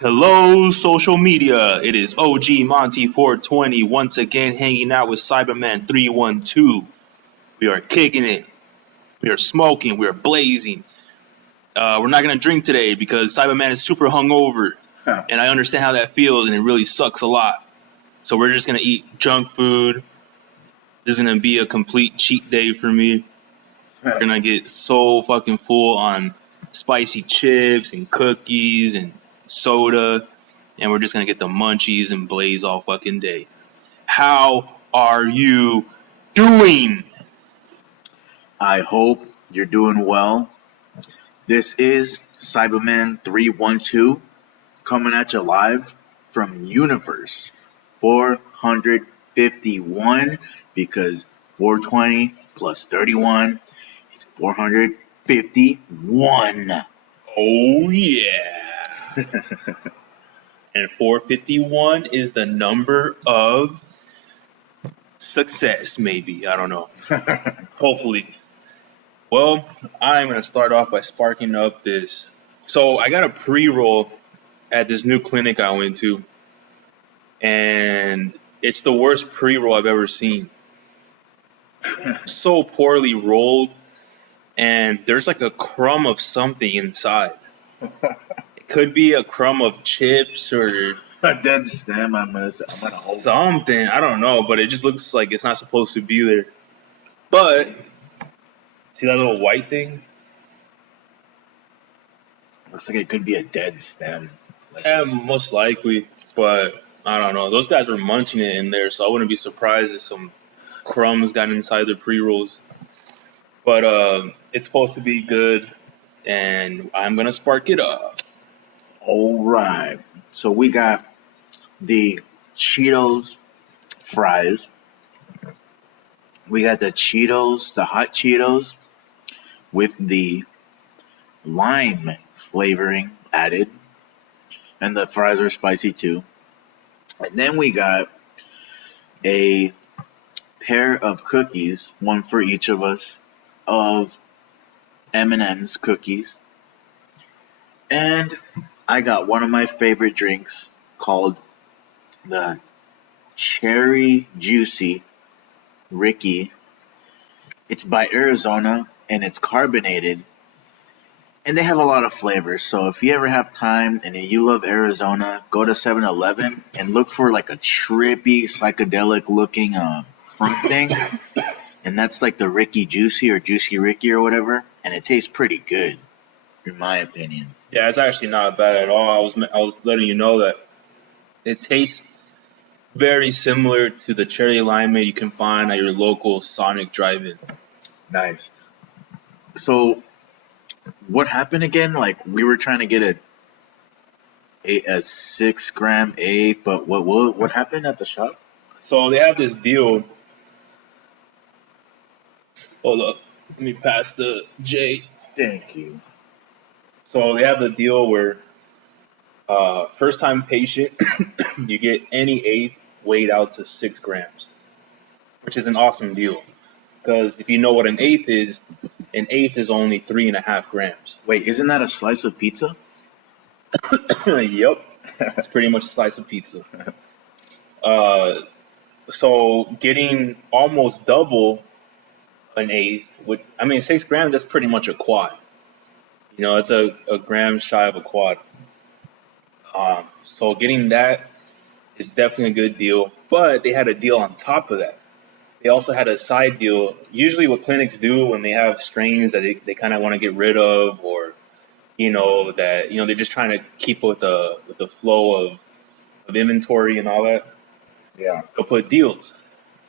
Hello, social media. It is OGMONTE42O once again hanging out with Cyberman312. We are kicking it. We are smoking. We are blazing. We're not going to drink today because Cyberman is super hungover. And I understand how that feels, and it really sucks a lot. So we're just going to eat junk food. This is going to be a complete cheat day for me. We're going to get so fucking full on spicy chips and cookies and soda, and we're just gonna get the munchies and blaze all fucking day. How are you doing? I hope you're doing well. This is Cyberman312 coming at you live from Universe 451 because 420 plus 31 is 451. Oh yeah. And 451 is the number of success, maybe. I don't know. Hopefully. Well, I'm going to start off by sparking up this. So I got a pre-roll at this new clinic I went to, and it's the worst pre-roll I've ever seen. So poorly rolled, and there's like a crumb of something inside. Could be a crumb of chips or a dead stem. I'm gonna hold something. I don't know, but it just looks like it's not supposed to be there. But see that little white thing? Looks like it could be a dead stem. Yeah, most likely. But I don't know. Those guys were munching it in there, so I wouldn't be surprised if some crumbs got inside their pre-rolls. But it's supposed to be good, and I'm gonna spark it up. All right. So we got the Cheetos fries. We got the Cheetos, the hot Cheetos with the lime flavoring added. And the fries are spicy too. And then we got a pair of cookies, one for each of us, of M&M's cookies. And I got one of my favorite drinks called the Cherry Juicy Ricky. It's by Arizona and it's carbonated. And they have a lot of flavors. So if you ever have time and you love Arizona, go to 7-Eleven and look for like a trippy, psychedelic looking fruit thing. And that's like the Ricky Juicy or Juicy Ricky or whatever. And it tastes pretty good, in my opinion. Yeah, it's actually not bad at all. I was letting you know that it tastes very similar to the cherry limeade you can find at your local Sonic drive-in. Nice. So, what happened again? Like we were trying to get a 6-gram eighth, but what happened at the shop? So they have this deal. Hold up, let me pass the J. Thank you. So they have the deal where first-time patient, you get any eighth weighed out to 6 grams, which is an awesome deal. Because if you know what an eighth is only 3.5 grams. Wait, isn't that a slice of pizza? Yep, it's pretty much a slice of pizza. So getting almost double an eighth, 6 grams, that's pretty much a quad. You know, it's a gram shy of a quad. So getting that is definitely a good deal. But they had a deal on top of that. They also had a side deal. Usually what clinics do when they have strains that they kind of want to get rid of, or, they're just trying to keep with the flow of inventory and all that. Yeah. They'll put deals.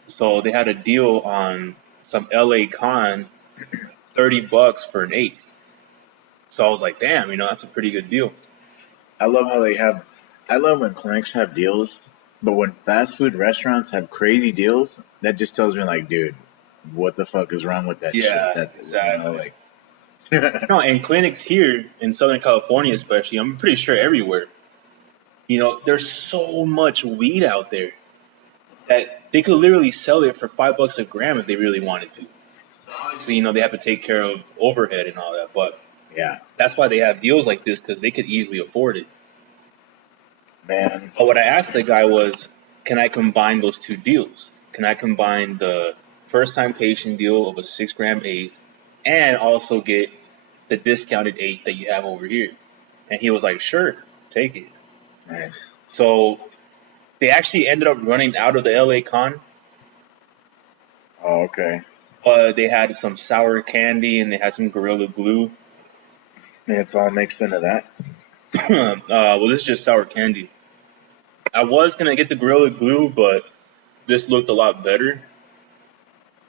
So they had a deal on some LA Con, $30 for an eighth. So I was like, damn, that's a pretty good deal. I love when clinics have deals, but when fast food restaurants have crazy deals, that just tells me like, dude, what the fuck is wrong with that shit? Exactly. No, and clinics here in Southern California especially, I'm pretty sure everywhere, there's so much weed out there that they could literally sell it for $5 a gram if they really wanted to. Obviously, they have to take care of overhead and all that, but yeah, that's why they have deals like this, because they could easily afford it. Man. But what I asked the guy was, can I combine those two deals? Can I combine the first-time patient deal of a 6-gram eighth and also get the discounted eighth that you have over here? And he was like, sure, take it. Nice. So they actually ended up running out of the LA Con. Oh, okay. They had some sour candy and they had some Gorilla Glue. And it's all mixed into that? Well, this is just sour candy. I was going to get the Gorilla Glue, but this looked a lot better.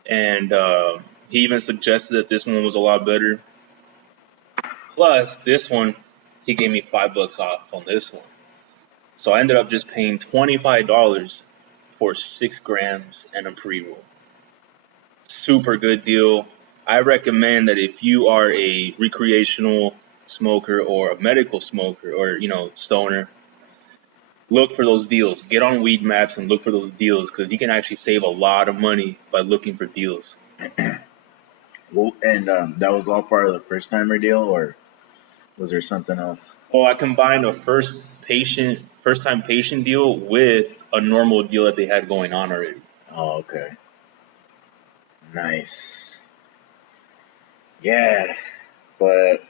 And he even suggested that this one was a lot better. Plus, this one, he gave me $5 off on this one. So I ended up just paying $25 for 6 grams and a pre-roll. Super good deal. I recommend that if you are a recreational smoker or a medical smoker or, stoner, look for those deals. Get on Weed Maps and look for those deals because you can actually save a lot of money by looking for deals. Well, and that was all part of the first-timer deal, or was there something else? Well, I combined a first-time patient deal with a normal deal that they had going on already. Oh, okay. Nice. Yeah, but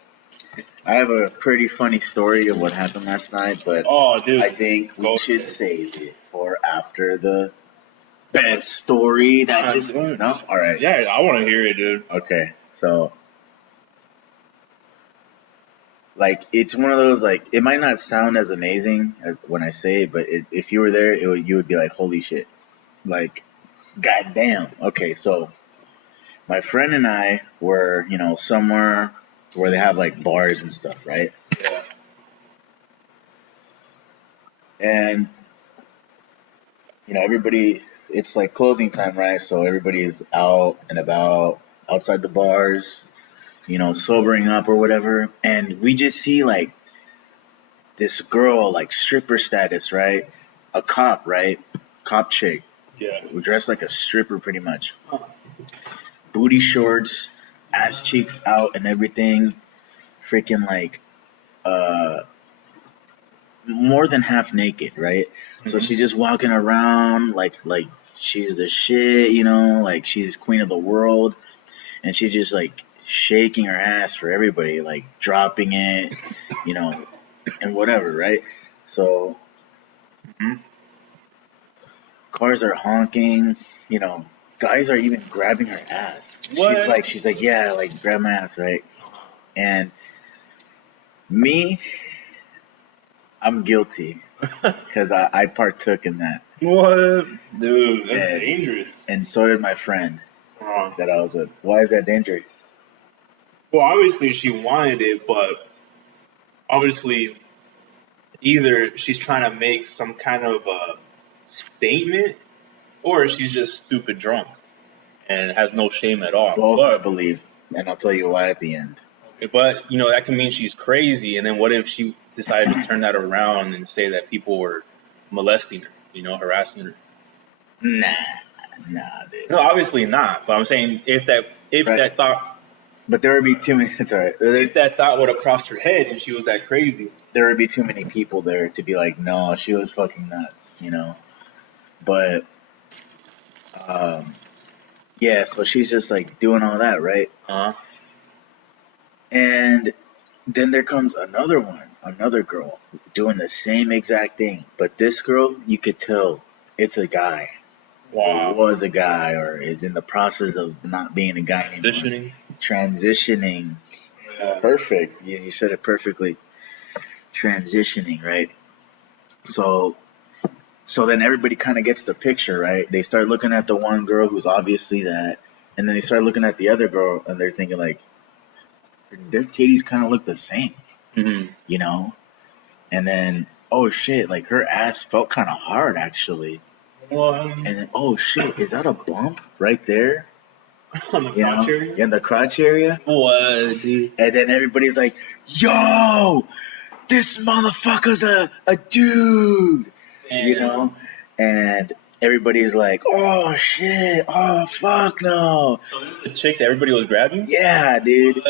I have a pretty funny story of what happened last night, but Dude, I think we should save it for after the best story that just... No? All right. Yeah, I want to hear it, dude. Okay, so... Like, it's one of those, like, it might not sound as amazing as when I say it, but if you were there, you would be like, holy shit. Like, goddamn. Okay, so my friend and I were, somewhere where they have, like, bars and stuff, right? Yeah. And, everybody, it's like closing time, right? So everybody is out and about, outside the bars, sobering up or whatever. And we just see, like, this girl, like, stripper status, right? A cop, right? Cop chick. Yeah. Who dressed like a stripper pretty much. Booty shorts, ass cheeks out and everything. Freaking, like, more than half naked, right? Mm-hmm. So she's just walking around like she's the shit, like she's queen of the world. And she's just, like, shaking her ass for everybody, like, dropping it, and whatever, right? So, cars are honking, guys are even grabbing her ass. What? She's like, yeah, like, grab my ass, right? And me, I'm guilty because I partook in that. What? Dude, that's dangerous. And so did my friend that I was with. Why is that dangerous? Well, obviously she wanted it, but obviously either she's trying to make some kind of a statement or she's just stupid drunk and has no shame at all. Both, I believe, and I'll tell you why at the end. Okay, but, that can mean she's crazy, and then what if she decided to turn that around and say that people were molesting her, harassing her? Nah, dude. No, obviously not, but I'm saying if that thought... But there would be too many... It's all right. If that thought would have crossed her head and she was that crazy... There would be too many people there to be like, no, she was fucking nuts, But, yeah, so she's just, like, doing all that, right? Uh-huh. And then there comes another girl doing the same exact thing. But this girl, you could tell it's a guy. Wow. Or was a guy or is in the process of not being a guy anymore. Transitioning. Yeah. Perfect. You said it perfectly. Transitioning, right? So then everybody kind of gets the picture, right? They start looking at the one girl who's obviously that, and then they start looking at the other girl, and they're thinking, like, their titties kind of look the same, And then, oh, shit, like, her ass felt kind of hard, actually. And then, oh, shit, is that a bump right there? On the crotch area? In the crotch area? What, dude? And then everybody's like, yo, this motherfucker's a dude, Damn. And everybody's like, oh, shit, oh, fuck no. So this is the chick that everybody was grabbing? Yeah, dude.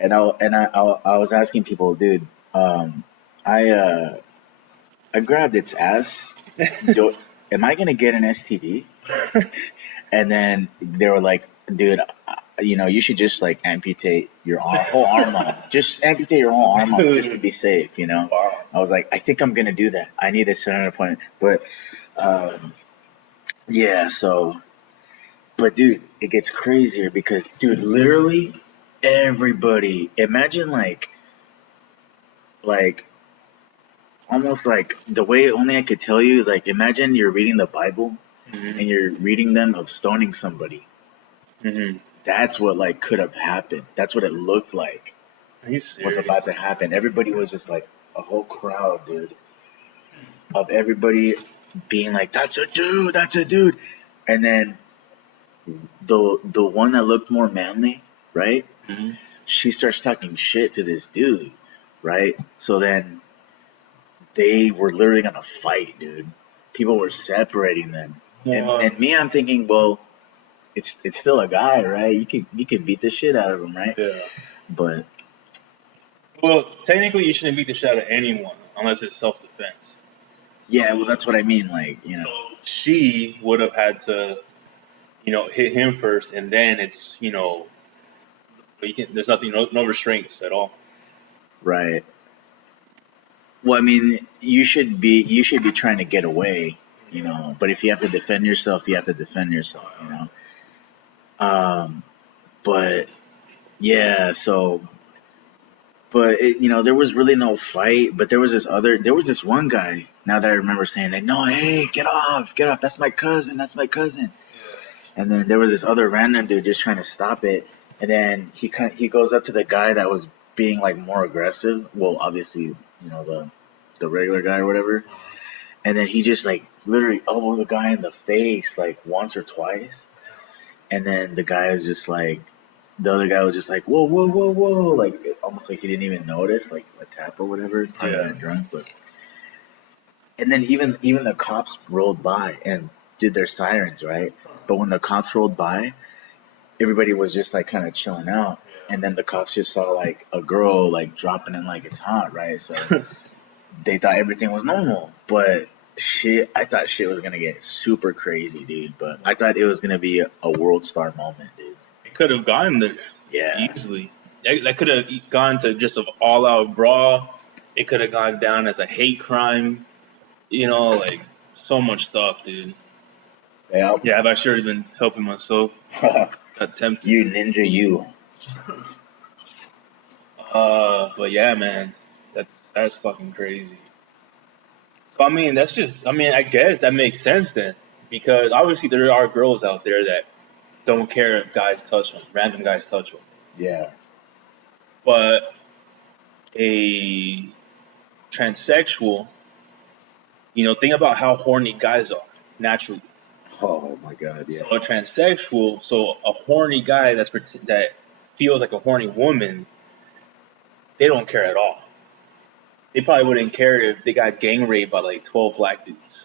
And I was asking people, dude, I I grabbed its ass. Am I gonna get an STD? And then they were like, dude, you should just like amputate your whole arm off. Just amputate your whole arm off just to be safe, Wow. I was like, I think I'm gonna do that. I need to set an appointment. But yeah, but dude, it gets crazier because dude, literally everybody, imagine like almost like the way only I could tell you is like, imagine you're reading the Bible and you're reading them of stoning somebody. That's what like could have happened. That's what it looked like was about to happen. Everybody was just like a whole crowd, dude, of everybody being like, "That's a dude," and then the one that looked more manly, right? She starts talking shit to this dude, right? So then they were literally gonna fight, dude. People were separating them, and me, I'm thinking, well, it's still a guy, right? You can beat the shit out of him, right? Yeah. But well, technically, you shouldn't beat the shit out of anyone unless it's self-defense. yeah, well, that's what I mean. Like, So she would have had to, hit him first, and then it's, there's nothing, no restraints at all. right. Well, I mean, you should be trying to get away, But if you have to defend yourself, you have to defend yourself, But yeah, but there was really no fight. But there was this one guy. Now that I remember saying that, no, hey, get off, that's my cousin. And then there was this other random dude just trying to stop it. And then he goes up to the guy that was being like more aggressive. Well, obviously, the regular guy or whatever. And then he just like literally elbowed the guy in the face like once or twice. And then the other guy was just like, whoa, whoa, whoa, whoa, like almost like he didn't even notice, like a tap or whatever. Kind of got drunk, but. And then even the cops rolled by and did their sirens, right? But when the cops rolled by, everybody was just like kind of chilling out. And then the cops just saw like a girl like dropping in like it's hot, right? So they thought everything was normal. But I thought shit was gonna get super crazy, dude. But I thought it was gonna be a world star moment, dude. It could have gone there easily. That could have gone to just an all-out brawl. It could have gone down as a hate crime. Like so much stuff, dude. Yeah. Yeah, I've actually been helping myself. Got tempted. You ninja, you. But yeah, man, that's fucking crazy. So I mean, I guess that makes sense then, because obviously there are girls out there that don't care if guys touch them, random guys touch them. Yeah. But a transsexual, think about how horny guys are naturally. Oh my god, yeah. So a transsexual, a horny guy that feels like a horny woman, they don't care at all. They probably wouldn't care if they got gang raped by like 12 black dudes,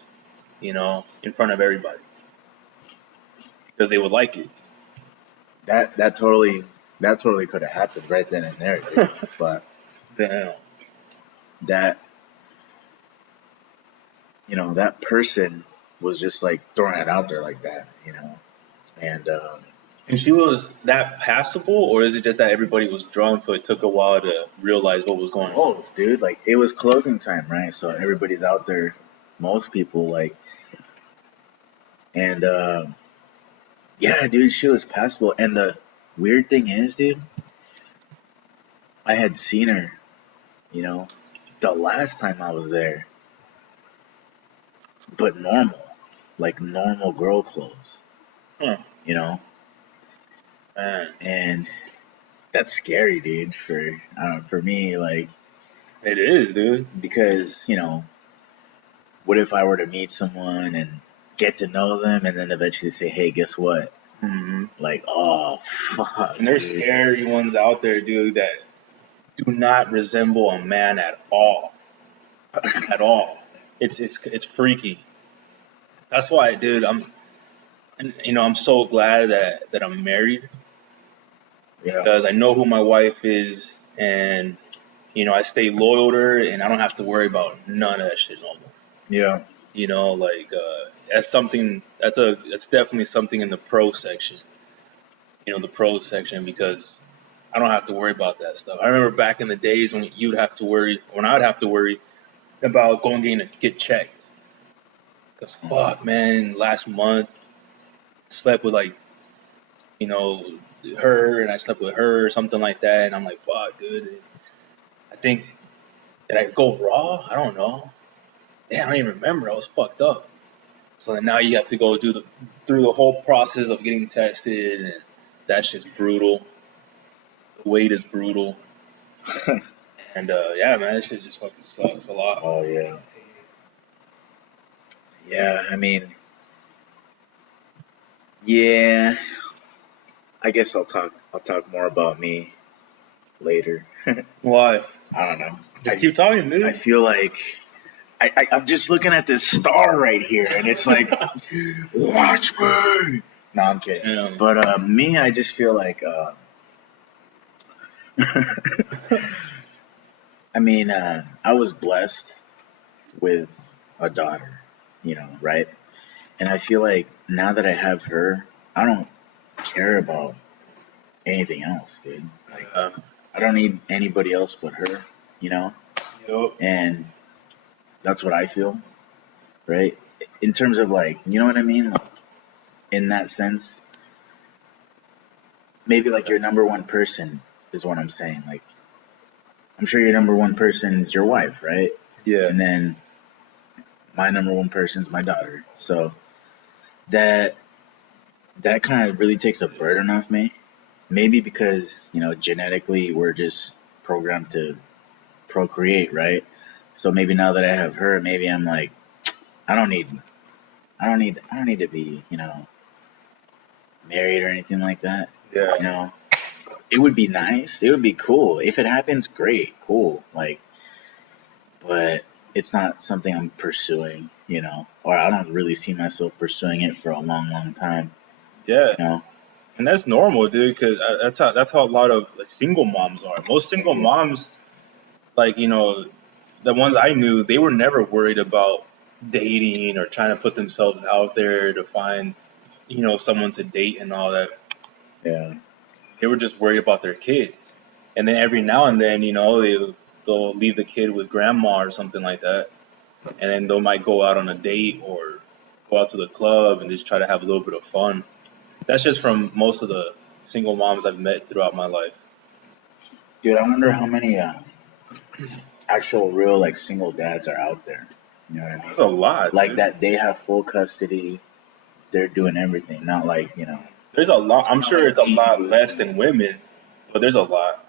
in front of everybody, because they would like it. That totally could have happened right then and there, dude. But damn, that that person was just like throwing it out there like that, and she was that passable, or is it just that everybody was drunk, so it took a while to realize what was going on? Both, dude. Like it was closing time, right? So everybody's out there, most people, like, and yeah, dude, she was passable. And the weird thing is, dude, I had seen her, the last time I was there, but normal, like normal girl clothes, and that's scary, dude. For me, like, it is, dude, because what if I were to meet someone and get to know them, and then eventually say, "Hey, guess what?" Like, oh fuck. And there's scary ones out there, dude, that do not resemble a man at all. At all. It's freaky. That's why, dude, I'm so glad that I'm married. Yeah. Because I know who my wife is, and You know, I stay loyal to her, and I don't have to worry about none of that shit no more. Yeah. You know, like that's something. That's definitely something in the pro section. You know, the pro section, because I don't have to worry about that stuff. I remember back in the days when you'd have to worry, when I'd have to worry about going to get checked. Because fuck, man, last month I slept with like, you know, her, and I slept with her or something like that, and I'm like, fuck, dude. I think, did I go raw? I don't know. Damn, I don't even remember. I was fucked up. So then now you have to go through the whole process of getting tested, and that shit's brutal. The wait is brutal. And yeah, man, that shit just fucking sucks a lot. Oh yeah. Yeah, I mean, yeah. I guess I'll talk more about me later. Why? I don't know. Just keep talking, dude. I feel like I'm just looking at this star right here, and it's like, watch me. No, I'm kidding. Yeah. But me, I just feel like, I mean, I was blessed with a daughter, you know, right? And I feel like now that I have her, I don't care about anything else, dude. Like, I don't need anybody else but her, you know? Yep. And that's what I feel, right? In terms of like, you know what I mean? Like, in that sense, maybe like your number one person is what I'm saying. Like, I'm sure your number one person is your wife, right? Yeah. And then my number one person is my daughter. So that kind of really takes a burden off me. Maybe because, you know, genetically we're just programmed to procreate, right? So maybe now that I have her, maybe I'm like, I don't need to be, you know, married or anything like that. Yeah. You know, it would be nice. It would be cool. If it happens, great, cool. Like, but it's not something I'm pursuing, you know, or I don't really see myself pursuing it for a long, long time. Yeah. You know? And that's normal, dude, because that's how a lot of like, single moms are. Most single moms, like, you know, the ones I knew, they were never worried about dating or trying to put themselves out there to find, you know, someone to date and all that. Yeah. They were just worried about their kid. And then every now and then, you know, they'll leave the kid with grandma or something like that. And then they might go out on a date or go out to the club and just try to have a little bit of fun. That's just from most of the single moms I've met throughout my life. Dude, I wonder how many actual real like single dads are out there. You know what I mean? There's a lot. Like dude. that they have full custody. They're doing everything. Not like, you know. There's a lot. I'm sure it's a lot less than women, but there's a lot.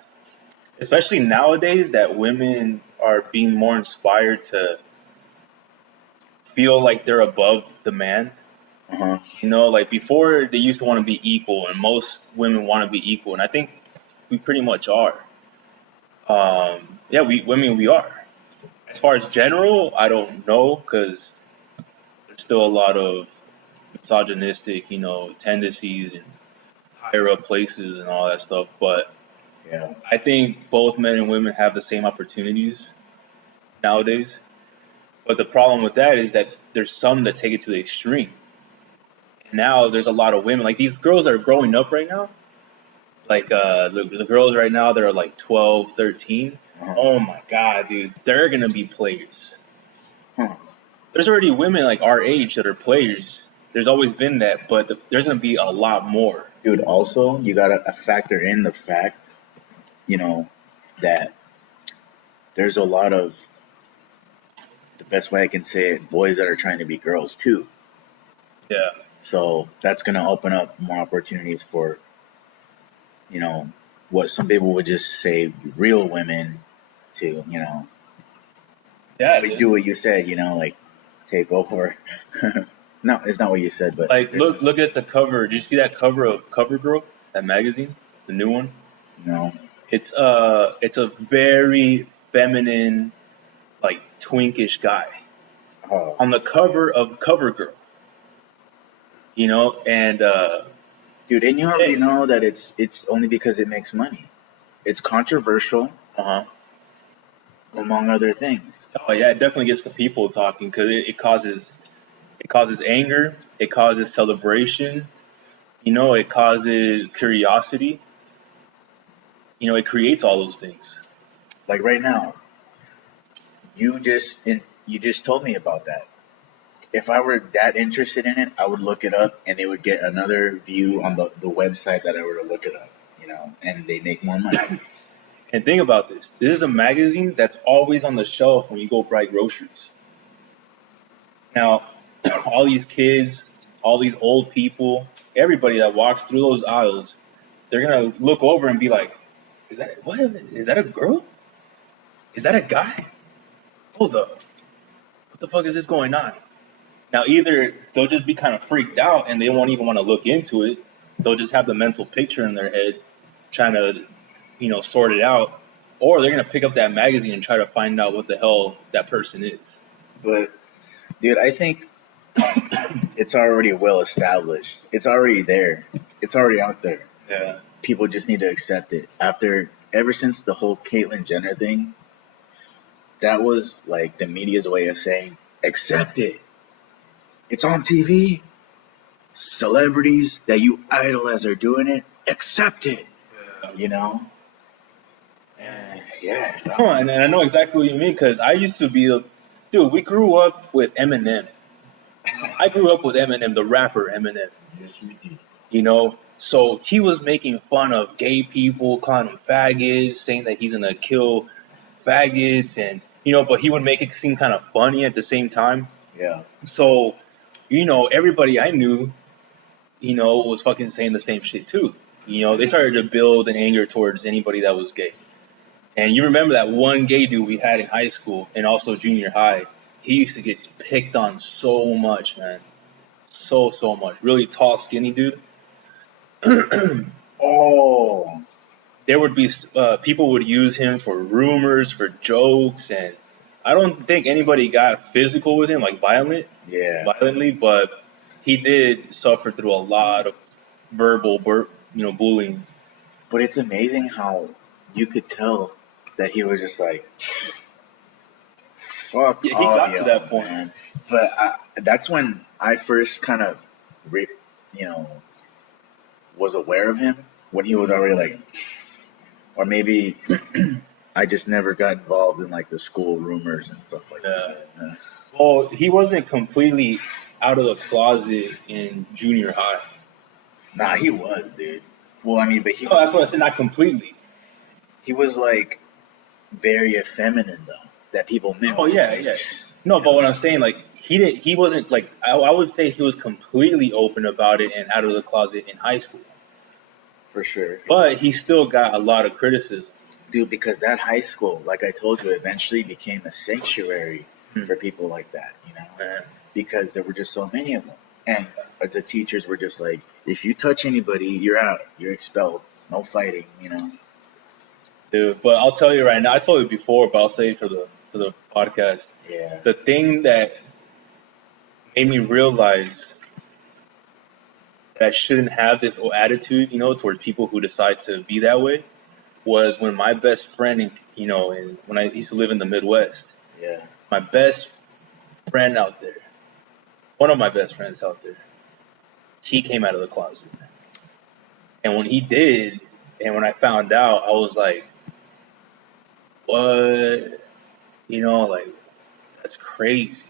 Especially nowadays that women are being more inspired to feel like they're above the man. Uh-huh. You know, like before they used to want to be equal, and most women want to be equal, and I think we pretty much are. Yeah, we are. As far as general, I don't know, because there's still a lot of misogynistic, you know, tendencies and higher up places and all that stuff. But Yeah. I think both men and women have the same opportunities nowadays. But the problem with that is that there's some that take it to the extreme. Now there's a lot of women, like these girls that are growing up right now, like the girls right now that are like 12, 13. Uh-huh. Oh my God, dude, they're going to be players. Huh. There's already women like our age that are players. There's always been that, but there's going to be a lot more. Dude, also, you got to factor in the fact, you know, that there's a lot of, the best way I can say it, boys that are trying to be girls too. Yeah. So that's going to open up more opportunities for, you know, what some people would just say real women to, you know, Yeah. do what you said, you know, like take over. No, it's not what you said, but like look at the cover. Did you see that cover of CoverGirl, that magazine, the new one? No. It's a very feminine, like twinkish guy Oh. on the cover of CoverGirl. You know, and Dude, and you already know that it's only because it makes money. It's controversial. Uh-huh. among other things. Oh yeah, it definitely gets the people talking because it causes anger, it causes celebration, it causes curiosity, it creates all those things. Like right now, you just told me about that. If I were that interested in it, I would look it up and it would get another view on the website that I were to look it up, and they make more money. And think about this. This is a magazine that's always on the shelf when you go buy groceries. Now, all these kids, all these old people, everybody that walks through those aisles, they're gonna look over and be like, "Is that what? Is that a girl? Is that a guy? Hold up, what the fuck is this going on?" Now, either they'll just be kind of freaked out and they won't even want to look into it. They'll just have the mental picture in their head, trying to, sort it out, or they're gonna pick up that magazine and try to find out what the hell that person is. But, dude, I think it's already well established. It's already there. It's already out there. Yeah. People just need to accept it. Ever since the whole Caitlyn Jenner thing, that was like the media's way of saying, accept it. It's on TV. Celebrities that you idolize are doing it. Accept it. Yeah. And I know exactly what you mean because I used to be, dude. We grew up with Eminem. I grew up with Eminem, the rapper Eminem. Yes, we did. So he was making fun of gay people, calling them faggots, saying that he's gonna kill faggots, and but he would make it seem kind of funny at the same time. Yeah. So, everybody I knew, was fucking saying the same shit too. They started to build an anger towards anybody that was gay. And you remember that one gay dude we had in high school and also junior high. He used to get picked on so much, man. So much. Really tall, skinny dude. Oh. There would be people would use him for rumors, for jokes, and I don't think anybody got physical with him, like violently, but he did suffer through a lot of verbal, bullying. But it's amazing how you could tell that he was just like, fuck. Yeah, he got to that point. Man. But that's when I first kind of, was aware of him, when he was already like, or maybe I just never got involved in like the school rumors and stuff like that. Yeah. Well, he wasn't completely out of the closet in junior high. Nah, he was, dude. Well, I mean, but he. No, that's what I said. Not completely. He was like very effeminate, though. That people knew. Oh yeah. No, but what I'm saying, like he wasn't like I would say he was completely open about it and out of the closet in high school. For sure. But he still got a lot of criticism. Dude, because that high school, like I told you, eventually became a sanctuary for people like that, because there were just so many of them. And the teachers were just like, if you touch anybody, you're out. You're expelled. No fighting, Dude, but I'll tell you right now, I told you before, but I'll say it for the podcast. Yeah. The thing that made me realize that I shouldn't have this attitude, towards people who decide to be that way, was when my best friend, and when I used to live in the Midwest. Yeah. My best friend out there, one of my best friends out there, he came out of the closet. And when he did, and when I found out, I was like, what? Like, that's crazy.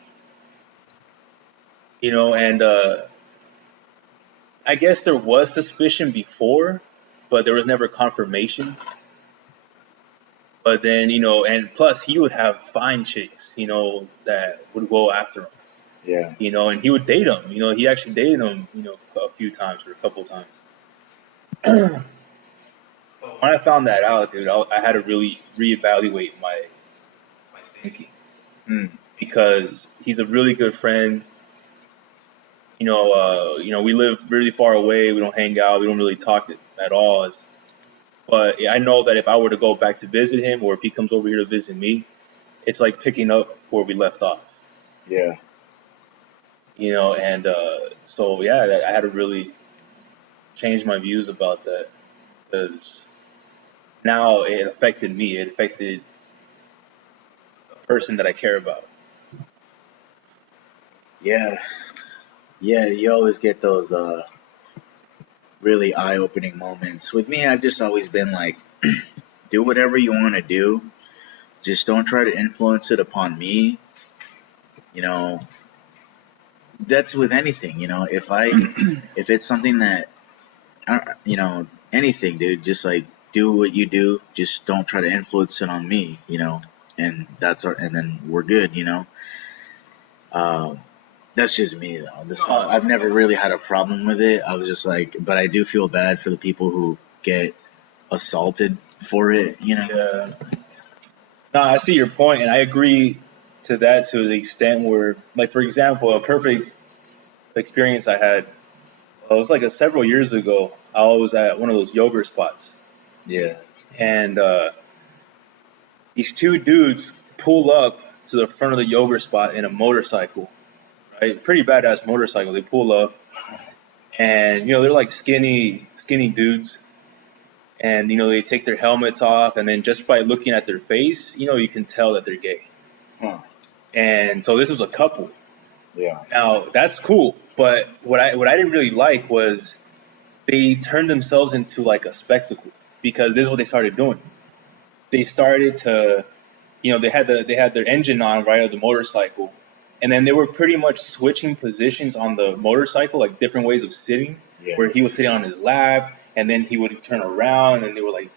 And I guess there was suspicion before, but there was never confirmation. But then, and plus he would have fine chicks, that would go after him. Yeah. And he would date them. He actually dated them, a few times or a couple times. When I found that out, dude, I had to really reevaluate my thinking. Because he's a really good friend. We live really far away. We don't hang out. We don't really talk at all. But I know that if I were to go back to visit him, or if he comes over here to visit me, it's like picking up where we left off. Yeah. And so yeah, I had to really change my views about that, because now it affected me. It affected person that I care about. Yeah. Yeah, you always get those really eye-opening moments. With me, I've just always been like, do whatever you want to do. Just don't try to influence it upon me. You know, that's with anything. If it's something that, anything, dude, just like do what you do. Just don't try to influence it on me. And and then we're good. Um, that's just me though. I've never really had a problem with it. I was just like, but I do feel bad for the people who get assaulted for it. Yeah. No, I see your point, and I agree to that to the extent where, like, for example, a perfect experience I had, it was like several years ago. I was at one of those yogurt spots, Yeah. and these two dudes pull up to the front of the yogurt spot in a motorcycle, right? Pretty badass motorcycle. They pull up, and they're like skinny dudes, and they take their helmets off, and then just by looking at their face, you can tell that they're gay. Huh. And so this was a couple. Yeah. Now that's cool, but what I didn't really like was they turned themselves into like a spectacle, because this is what they started doing. They started to, they had their engine on, right, of the motorcycle, and then they were pretty much switching positions on the motorcycle, like different ways of sitting. Yeah. Where he was sitting on his lap, and then he would turn around, and they were like,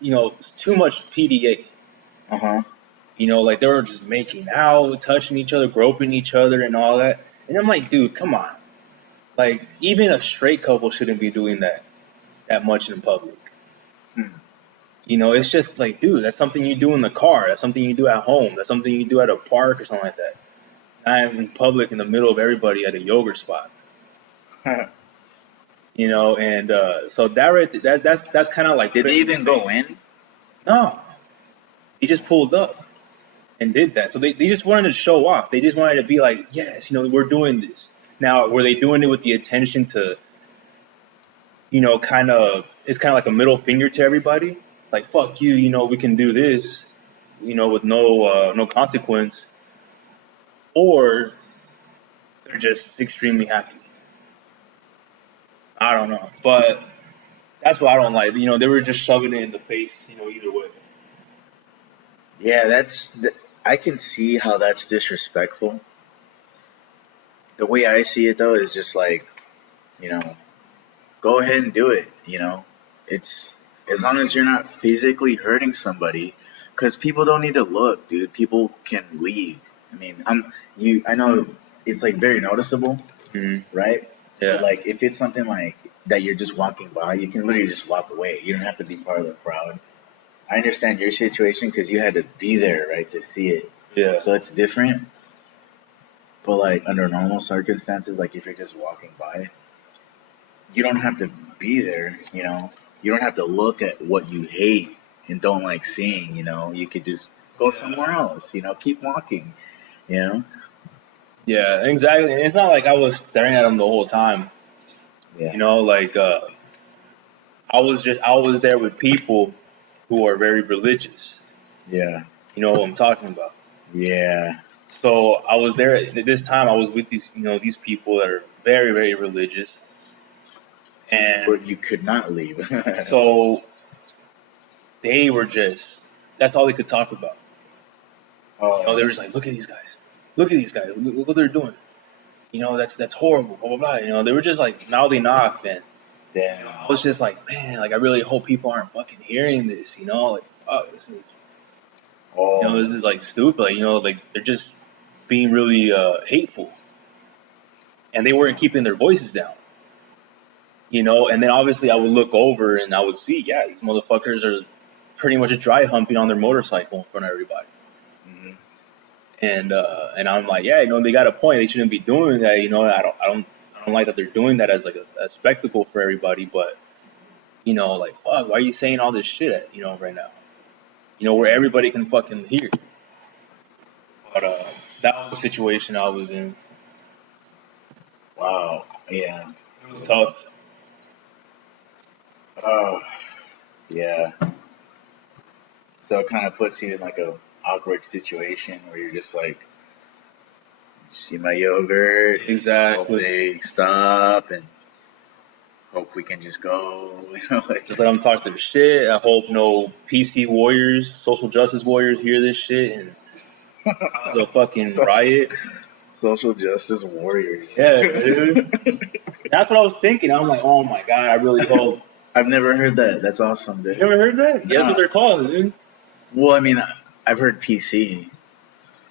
it's too much PDA. Uh-huh. Like they were just making out, touching each other, groping each other, and all that. And I'm like, dude, come on. Like, even a straight couple shouldn't be doing that much in public. It's just like, dude, that's something you do in the car. That's something you do at home. That's something you do at a park or something like that. I'm in public in the middle of everybody at a yogurt spot. And so that's kind of like. Did they even go in? No, he just pulled up and did that. So they just wanted to show off. They just wanted to be like, yes, we're doing this. Now, were they doing it with the intention to, it's kind of like a middle finger to everybody? Like, fuck you, we can do this, with no consequence. Or they're just extremely happy. I don't know. But that's what I don't like. They were just shoving it in the face, either way. Yeah, I can see how that's disrespectful. The way I see it, though, is just like, go ahead and do it. It's as long as you're not physically hurting somebody, because people don't need to look, dude. People can leave. I mean, I know it's like very noticeable, right? Yeah. But like, if it's something like that, you're just walking by, you can literally just walk away. You don't have to be part of the crowd. I understand your situation because you had to be there, right, to see it. Yeah. So it's different. But like under normal circumstances, like if you're just walking by, you don't have to be there. You don't have to look at what you hate and don't like seeing. You could just go somewhere else. Keep walking. Yeah, exactly. And it's not like I was staring at them the whole time. Yeah. I was there with people who are very religious. Yeah. You know what I'm talking about. Yeah. So I was there at this time. I was with these people that are very, very religious, and where you could not leave. So they were that's all they could talk about. They were just like, look at these guys, look what they're doing. That's horrible. Blah blah blah. They were just like mouthing off, and damn. I was just like, man, like I really hope people aren't fucking hearing this. Like, fuck, this is. This is like stupid. Like they're just being really hateful, and they weren't keeping their voices down. And then obviously I would look over and I would see, yeah, these motherfuckers are pretty much dry humping on their motorcycle in front of everybody. Mm-hmm. And I'm like, yeah, they got a point. They shouldn't be doing that. I don't like that they're doing that as like a spectacle for everybody. But like, fuck, why are you saying all this shit? Right now, where everybody can fucking hear. But that was the situation I was in. Wow. Yeah. It was tough. Oh, yeah. So it kind of puts you in like a awkward situation where you're just like, see my yogurt. Exactly. Hope they stop and hope we can just go. Just let them talk their shit. I hope no PC warriors, social justice warriors hear this shit and cause a fucking riot. Social justice warriors. Yeah, dude. That's what I was thinking. I'm like, oh my god, I really hope. I've never heard that. That's awesome, dude. You never heard that? Yeah, that's what they're called, dude. Well, I mean, I've heard PC.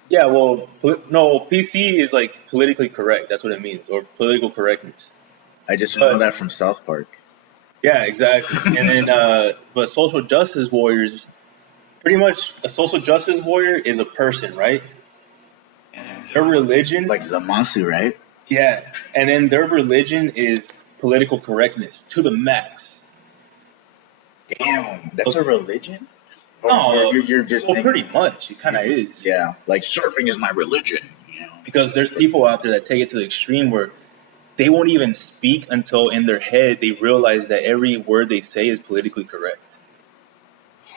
Yeah, well, no, PC is like politically correct. That's what it means, or political correctness. I just know that from South Park. Yeah, exactly. And then, but social justice warriors, pretty much a social justice warrior is a person, right? And their religion, like Zamasu, right? Yeah, and then their religion is political correctness to the max. Damn, that's a religion? No, you're just well, pretty much. It kind of is. Yeah, like surfing is my religion. You know? Because there's people out there that take it to the extreme where they won't even speak until in their head they realize that every word they say is politically correct.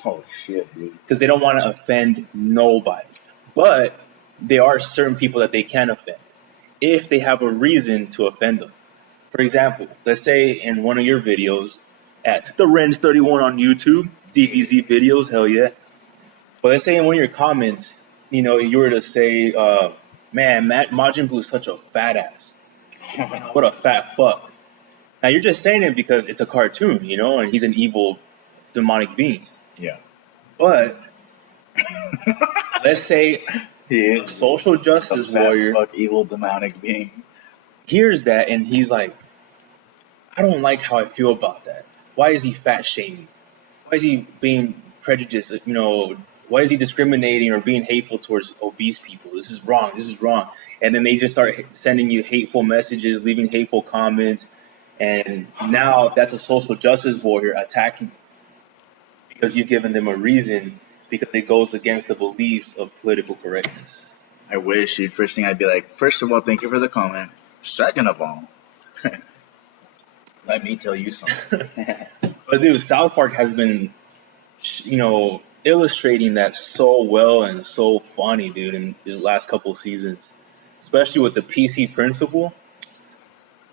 Oh, shit, dude. Because they don't want to offend nobody. But there are certain people that they can offend if they have a reason to offend them. For example, let's say in one of your videos at the Rens31 on YouTube, DBZ videos, hell yeah. But let's say in one of your comments, you know, you were to say, man, Majin Buu is such a badass. What a fat fuck. Now you're just saying it because it's a cartoon, you know, and he's an evil demonic being. Yeah. But let's say a social justice warrior, fuck evil demonic being, hears that and he's like, I don't like how I feel about that. Why is he fat shaming? Why is he being prejudiced? You know, why is he discriminating or being hateful towards obese people? This is wrong. This is wrong. And then they just start sending you hateful messages, leaving hateful comments. And now that's a social justice warrior attacking you because you've given them a reason, because it goes against the beliefs of political correctness. I wish, dude. First thing I'd be like, first of all, thank you for the comment. Second of all, let me tell you something. But dude, South Park has been, you know, illustrating that so well and so funny, dude, in these last couple of seasons. Especially with the PC principle.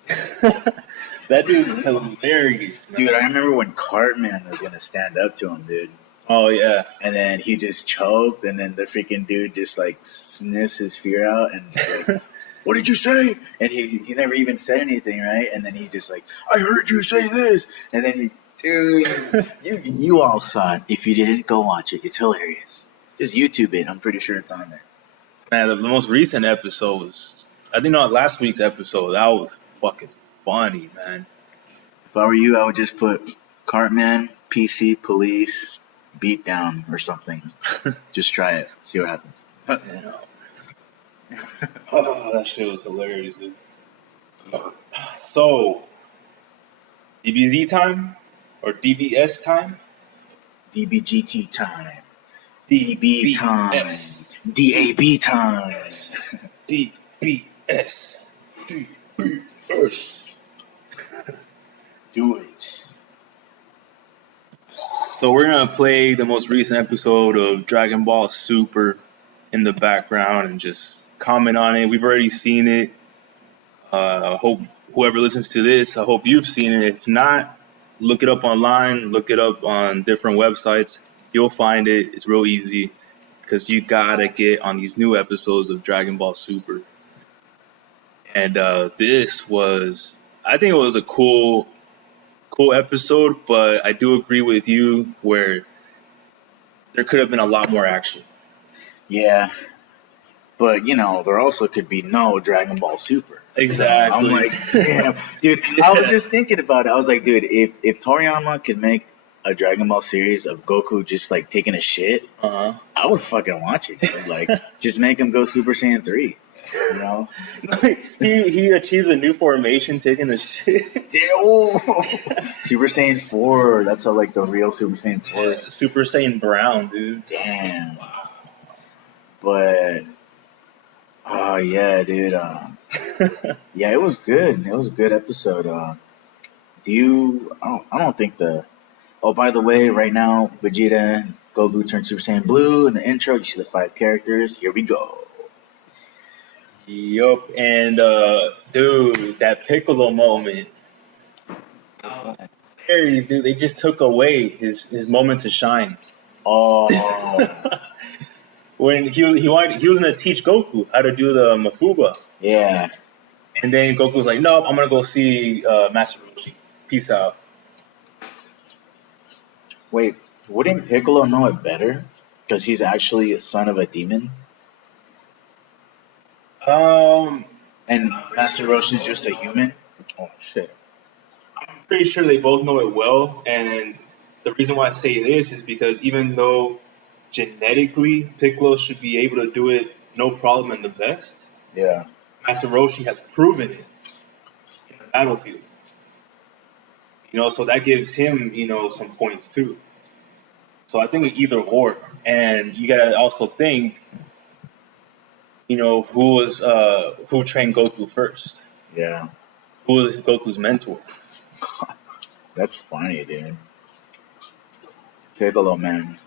That dude's hilarious, man. Dude, I remember when Cartman was going to stand up to him, dude. Oh, yeah. And then he just choked, and then the freaking dude just, like, sniffs his fear out and just like, what did you say? And he never even said anything, right? And then he just like, I heard you say this. And then he, dude, you all saw it. If you didn't, go watch it. It's hilarious. Just YouTube it. I'm pretty sure it's on there. Man, the most recent episode was, I think not last week's episode, that was fucking funny, man. If I were you, I would just put Cartman, PC, police, beatdown or something. Just try it. See what happens. Yeah. Oh, that shit was hilarious, dude. So, DBZ time? Or DBS time? DBGT time. DB time. DAB times. DBS. DBS. Do it. So we're going to play the most recent episode of Dragon Ball Super in the background and just comment on it. We've already seen it. I hope whoever listens to this, I hope you've seen it. If not, look it up online, look it up on different websites. You'll find it. It's real easy because you gotta get on these new episodes of Dragon Ball Super. And this was, I think it was a cool episode, but I do agree with you where there could have been a lot more action. Yeah. But, you know, there also could be no Dragon Ball Super. Exactly. I'm like, damn. Dude, I was just thinking about it. I was like, dude, if Toriyama could make a Dragon Ball series of Goku just, like, taking a shit, I would fucking watch it. Dude. Like, just make him go Super Saiyan 3. You know? he achieves a new formation taking a shit. Dude, Super Saiyan 4. That's how, like, the real Super Saiyan 4 is. Yeah, Super Saiyan Brown, dude. Damn. Wow. But... oh, yeah, dude. Yeah, it was good. It was a good episode. I don't think Oh, by the way, right now, Vegeta and Goku turn Super Saiyan Blue. In the intro, you see the 5 characters. Here we go. Yup, and dude, that Piccolo moment. Aries, dude, they just took away his moment to shine. Oh, When he was gonna teach Goku how to do the Mafuba, yeah. and then Goku was like, "Nope, I'm gonna go see Master Roshi. Peace out." Wait, wouldn't Piccolo know it better? Because he's actually a son of a demon? Um, And Master Roshi's just a human? Oh, shit. I'm pretty sure they both know it well, and the reason why I say this is because even though genetically Piccolo should be able to do it no problem and the best, Yeah. Master Roshi has proven it in the battlefield. So that gives him, some points too. So I think either or, and you gotta also think, who trained Goku first? Yeah. Who was Goku's mentor? That's funny, dude. Piccolo, man.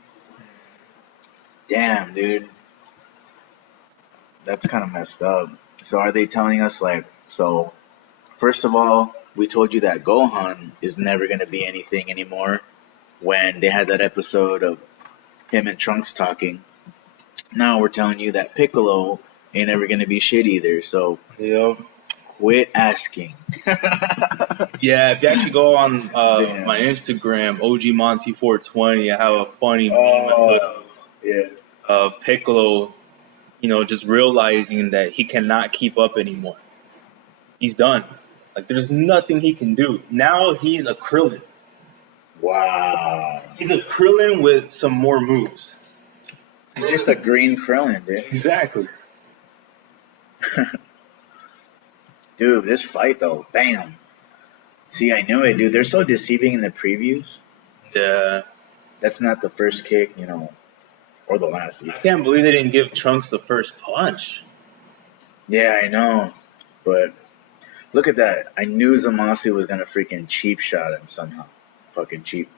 Damn, dude. That's kind of messed up. So are they telling us, like, so, first of all, we told you that Gohan is never going to be anything anymore when they had that episode of him and Trunks talking. Now we're telling you that Piccolo ain't ever going to be shit either. So Yep. quit asking. Yeah, if you actually go on Damn. my Instagram, OGMONTE42O, I have a funny meme I put up Yeah. of Piccolo, just realizing that he cannot keep up anymore. He's done. Like, there's nothing he can do. Now he's a Krillin. Wow. He's a Krillin with some more moves. He's just a green Krillin, dude. Exactly. Dude, this fight, though, bam. See, I knew it, dude. They're so deceiving in the previews. Yeah. That's not the first kick, or the last. I can't believe they didn't give Trunks the first punch. Yeah, I know. But look at that. I knew Zamasu was going to freaking cheap shot him somehow. Fucking cheap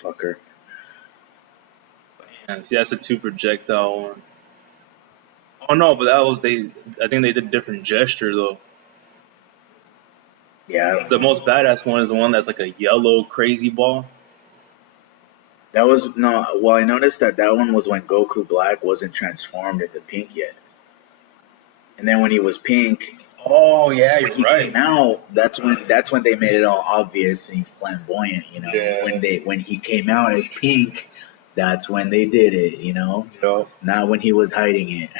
fucker. Man, see, that's a 2 projectile one. Oh, no, but I think they did a different gesture, though. Yeah. The most badass one is the one that's like a yellow crazy ball. That was, no, well, I noticed that one was when Goku Black wasn't transformed into pink yet. And then when he was pink, Oh, yeah, when you're he right. came out, that's when they made it all obvious and flamboyant, Yeah. When he came out as pink, that's when they did it, Yup. not when he was hiding it.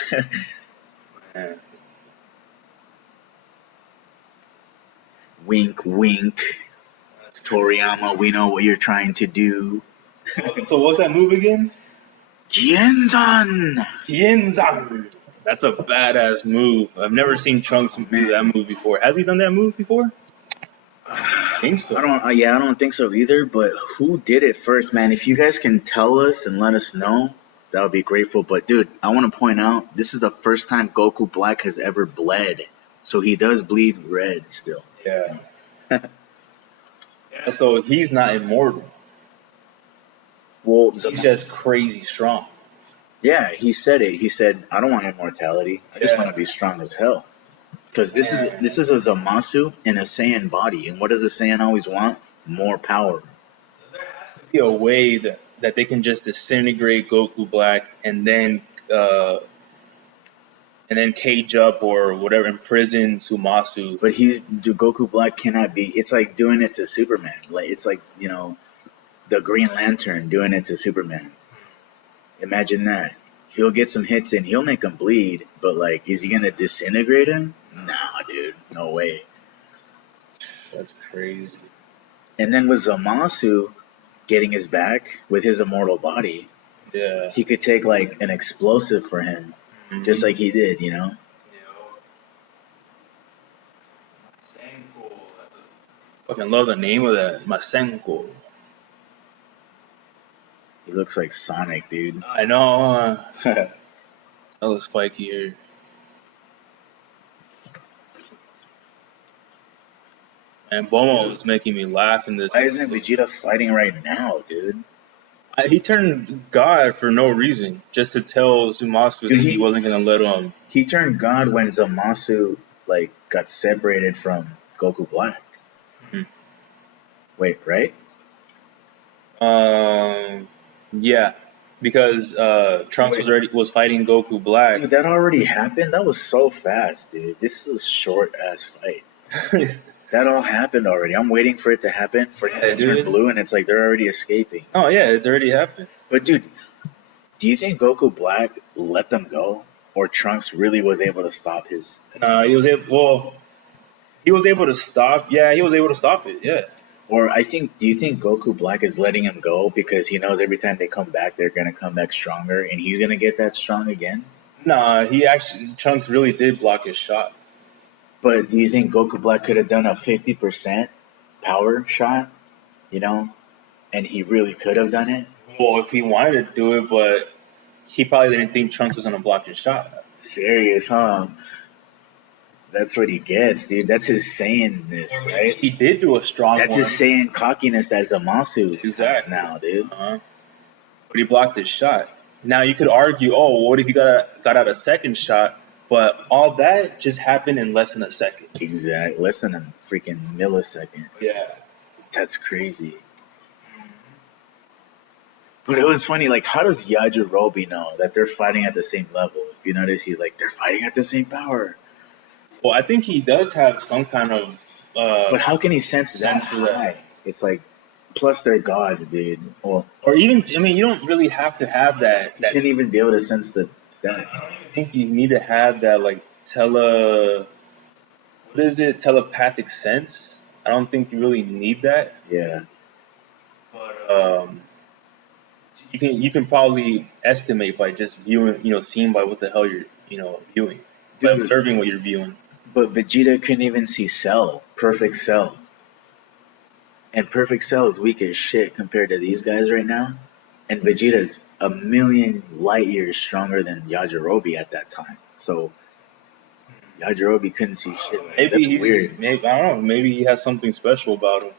Man. Wink, wink. Toriyama, we know what you're trying to do. So what's that move again? Genzan! Kienzan. That's a badass move. I've never seen Trunks do that move before. Has he done that move before? I think so. I don't think so either, but who did it first, man? If you guys can tell us and let us know, that would be grateful. But dude, I want to point out, this is the first time Goku Black has ever bled. So he does bleed red still. Yeah. Yeah, so he's not immortal. Well, He's just crazy strong. yeah, he said it. He said, I don't want immortality. I just want to be strong as hell. Because this is a Zamasu in a Saiyan body. And what does a Saiyan always want? More power. There has to be a way that they can just disintegrate Goku Black and then cage up or whatever, imprison Sumasu. But Goku Black cannot be. It's like doing it to Superman. It's like the Green Lantern doing it to Superman. Imagine that. He'll get some hits in. He'll make him bleed. But is he gonna disintegrate him? Nah, dude. No way. That's crazy. And then with Zamasu getting his back with his immortal body, Yeah. he could take an explosive for him, just like he did. Masenko. Fucking love the name of that. Masenko. He looks like Sonic, dude. I know. That was spiky here. And Bulma was making me laugh in this. Why isn't Vegeta fighting right now, dude? He turned God for no reason, just to tell Zamasu that he wasn't gonna let him. He turned God when Zamasu like got separated from Goku Black. Hmm. Wait, right? Yeah, because Trunks was fighting Goku Black. Dude, that already happened. That was so fast, dude. This was a short ass fight. That all happened already. I'm waiting for it to happen for him to turn blue, and it's like they're already escaping. Oh yeah, it's already happened. But dude, do you think Goku Black let them go, or Trunks really was able to stop his attack? He was able to stop. Yeah, he was able to stop it. Yeah. Or do you think Goku Black is letting him go because he knows every time they come back, they're gonna come back stronger, and he's gonna get that strong again? Nah, Trunks really did block his shot. But do you think Goku Black could have done a 50% power shot, and he really could have done it? Well, if he wanted to do it, but he probably didn't think Trunks was going to block his shot. Serious, huh? That's what he gets, dude. That's his Saiyanness, right? He did do a strong That's his Saiyan cockiness that Zamasu has now, dude. But he blocked his shot. Now, you could argue, what if he got out a second shot? But all that just happened in less than a second. Exactly. Less than a freaking millisecond. Yeah. That's crazy. But it was funny, like, how does Yajirobe know that they're fighting at the same level? If you notice, he's like, they're fighting at the same power. Well, I think he does have some kind of... but how can he sense that high? It's like, plus they're gods, dude. Well, or even, you don't really have to have that. You shouldn't even be able to sense that. I think you need to have that, like, telepathic sense. I don't think you really need that. Yeah. But you can probably estimate by just viewing, seeing by what the hell you're, viewing, by observing what you're viewing. But Vegeta couldn't even see Cell, Perfect Cell. And Perfect Cell is weak as shit compared to these guys right now. And Vegeta's a million light years stronger than Yajirobe at that time. So Yajirobe couldn't see shit. Man. That's weird. Maybe, I don't know. Maybe he has something special about him.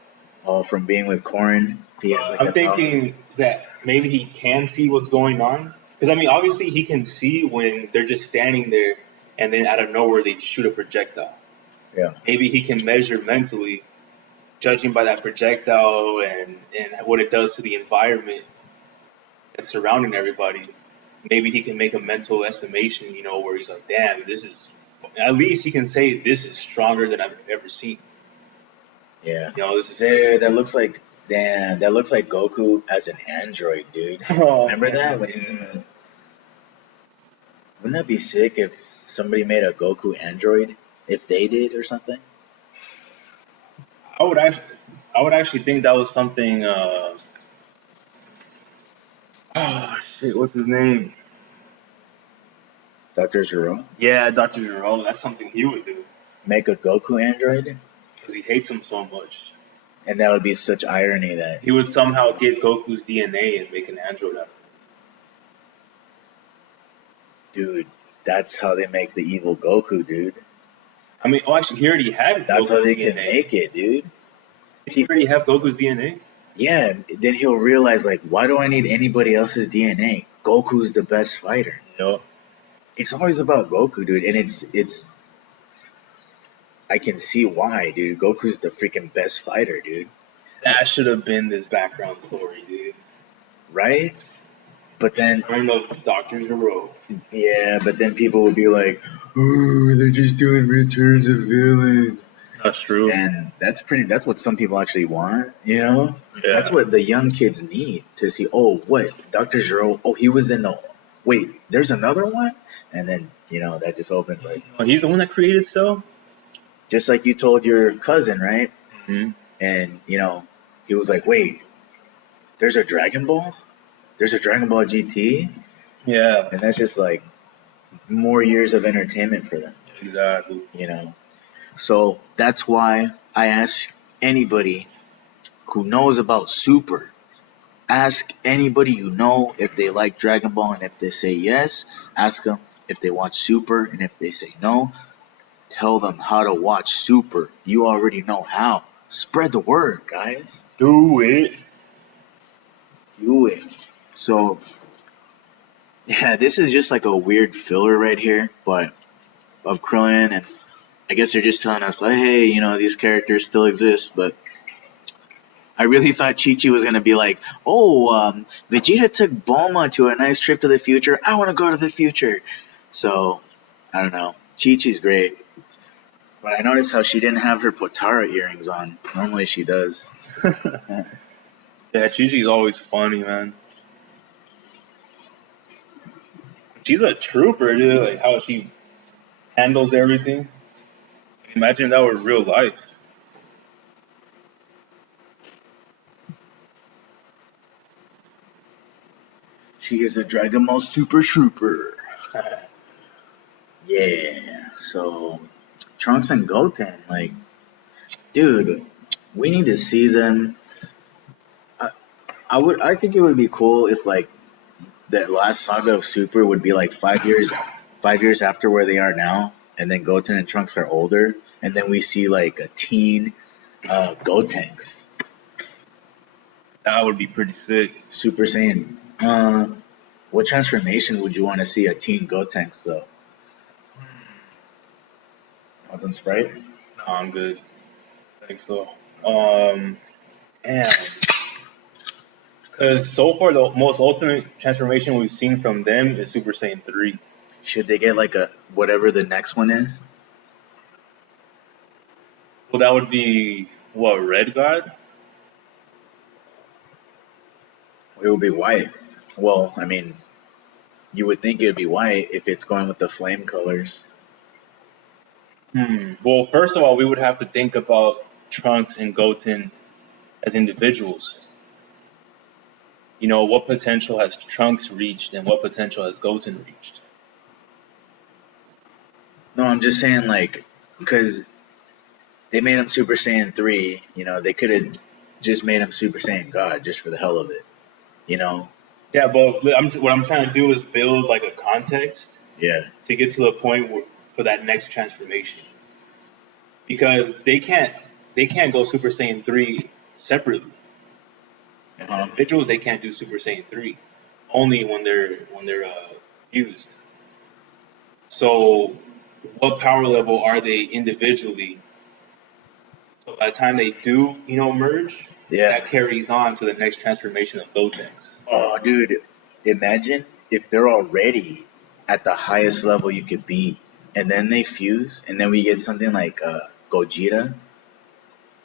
Oh, from being with Korin, he has like I'm thinking that maybe he can see what's going on. Because, obviously he can see when they're just standing there and then out of nowhere they shoot a projectile. Yeah. Maybe he can measure mentally, judging by that projectile and what it does to the environment that's surrounding everybody. Maybe he can make a mental estimation, where he's like, damn, this is... At least he can say, this is stronger than I've ever seen. Yeah. This is... That looks like... Damn, that looks like Goku as an android, dude. Remember that? When he's in the... Wouldn't that be sick if somebody made a Goku android? If they did or something? I would actually think that was something... Oh, shit, what's his name? Dr. Gero? Yeah, Dr. Gero. That's something he would do. Make a Goku android? Because he hates him so much. And that would be such irony that... He would somehow get Goku's DNA and make an android out of it. Dude, that's how they make the evil Goku, dude. Actually, he already had it. That's how they can make it, dude. He already have Goku's DNA? Yeah, then he'll realize, like, why do I need anybody else's DNA? Goku's the best fighter. Yep. It's always about Goku, dude, and it's I can see why, dude. Goku's the freaking best fighter, dude. That should have been this background story, dude. Right? But then... I know Dr. Gero. Yeah, but then people would be like, oh, they're just doing returns of villains. That's true. And that's what some people actually want, Yeah. That's what the young kids need to see. Oh, what? Dr. Gero, he was in the... Wait, there's another one? And then, that just opens like... He's the one that created Cell? Just like you told your cousin, right? Mm-hmm. And, he was like, wait, there's a Dragon Ball? There's a Dragon Ball GT? Yeah. And that's just like more years of entertainment for them. Exactly. So that's why I ask anybody who knows about Super, ask anybody you know if they like Dragon Ball, and if they say yes, ask them if they watch Super, and if they say no, tell them how to watch Super. You already know how. Spread the word, guys. Do it. Do it. So, yeah, this is just like a weird filler right here, but of Krillin, and I guess they're just telling us, like, hey, these characters still exist, but I really thought Chi-Chi was going to be like, Vegeta took Bulma to a nice trip to the future. I want to go to the future. So, I don't know. Chi-Chi's great. But I noticed how she didn't have her Potara earrings on. Normally she does. Yeah, Chi-Chi's always funny, man. She's a trooper, dude. Like, how she handles everything. Imagine that were real life. She is a Dragon Ball Super Trooper. Yeah. So, Trunks and Goten, like, dude, we need to see them. I think it would be cool if, like, the last saga of Super would be like 5 years after where they are now, and then Goten and Trunks are older, and then we see like a teen Gotenks. That would be pretty sick. Super Saiyan. What transformation would you want to see a teen Gotenks though? Want some Sprite? No, I'm good. Thanks, though. Damn. Because so far, the most ultimate transformation we've seen from them is Super Saiyan 3. Should they get like a whatever the next one is? Well, that would be, what, Red God? It would be white. Well, I mean, you would think it would be white if it's going with the flame colors. Well, first of all, we would have to think about Trunks and Goten as individuals. What potential has Trunks reached and what potential has Goten reached? No, I'm just saying, like, because they made him Super Saiyan 3, they could have just made him Super Saiyan God just for the hell of it, Yeah, but what I'm trying to do is build like a context Yeah. to get to a point for that next transformation. Because they can't go Super Saiyan 3 separately. Individuals, they can't do Super Saiyan 3 only when they're used. So, what power level are they individually? So by the time they do, merge, that carries on to the next transformation of Gotenks. Oh, dude, imagine if they're already at the highest level you could be, and then they fuse, and then we get something like Gogeta,